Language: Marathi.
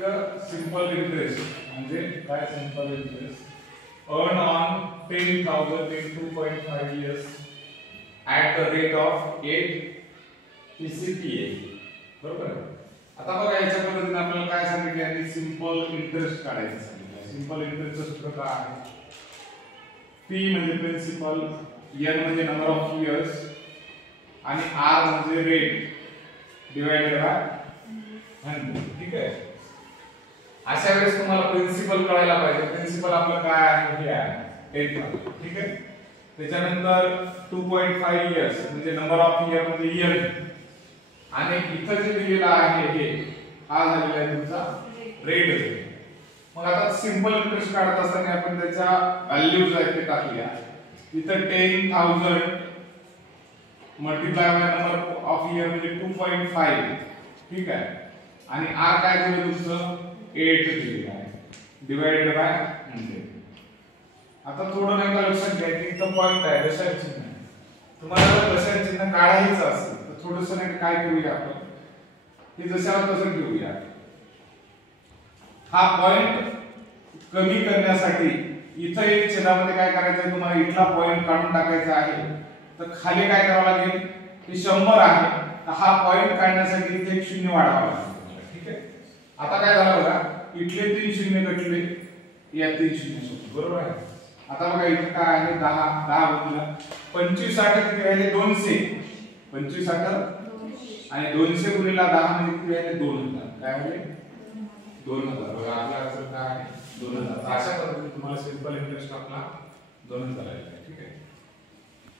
सिंपल इंटरेस्ट म्हणजे काय simple interest earn on 10,000 in 2.5 years at the rate of 8 PCPA बरोबर. आता बघा याच्या पद्धतीने आपल्याला काय सांगितलं आहे सिंपल इंटरेस्ट काढायचं सांगितलं. सिंपल इंटरेस्टचं सूत्र काय आहे P म्हणजे प्रिन्सिपल, N म्हणजे नंबर ऑफ इयर्स आणि R म्हणजे रेट डिवाइडेड बाय 100. ठीक आहे. अशा वेळेस तुम्हाला प्रिन्सिपल कळायला पाहिजे. प्रिन्सिपल आपलं काय आहे हे आहे 8. ठीक आहे. त्याच्यानंतर 2.5 इयर्स म्हणजे नंबर ऑफ इयर म्हणजे इयर आणि इथं जे दिलेलं आहे हे हा झालेला आहे तुमचा रेट. मग आता सिंपल इंटरेस्ट काढत असताना आपण त्याच्या व्हॅल्यूज आहेत ते टाकूया. इथं 10,000 multiply by number of year म्हणजे 2.5. ठीक आहे. आणि R काय दिलं तुमचं 8 दिलेलं आहे डिवाइडेड बाय 100. आता थोडं नाही का लक्षात घ्या की इथं पॉइंट आहे दशांश चिन्ह. तुम्हाला जर दशांश चिन्ह काढायचं असेल तर थोडंसं नाही काय करूया आपण हे जशाला तसं ठेवूया. हा पॉइंट कमी करण्यासाठी इथं एक छेदामध्ये काय करायचं आहे तुम्हाला इथला पॉइंट काढून टाकायचा आहे. तर खाली काय करावं लागेल की 100 आहे तर हा पॉइंट काढण्यासाठी इथे एक शून्य वाढवावा लागेल. ठीक आहे. आता काय झालं बघा इथले 3 शून्य कटले या 3 शून्य सोबत बरोबर आहे. आता बघा इथे काय आहे 10 गुणिले 25 8 किती राहिले 200. 25 8 आणि 200 गुणिले 10 म्हणजे किती राहिले 2000. काय म्हणजे 2000. बघा आपला आन्सर काय आहे 2000. अशा पद्धतीने तुम्हाला सिंपल इंटरेस्ट आपला 2000 आहे. ठीक आहे.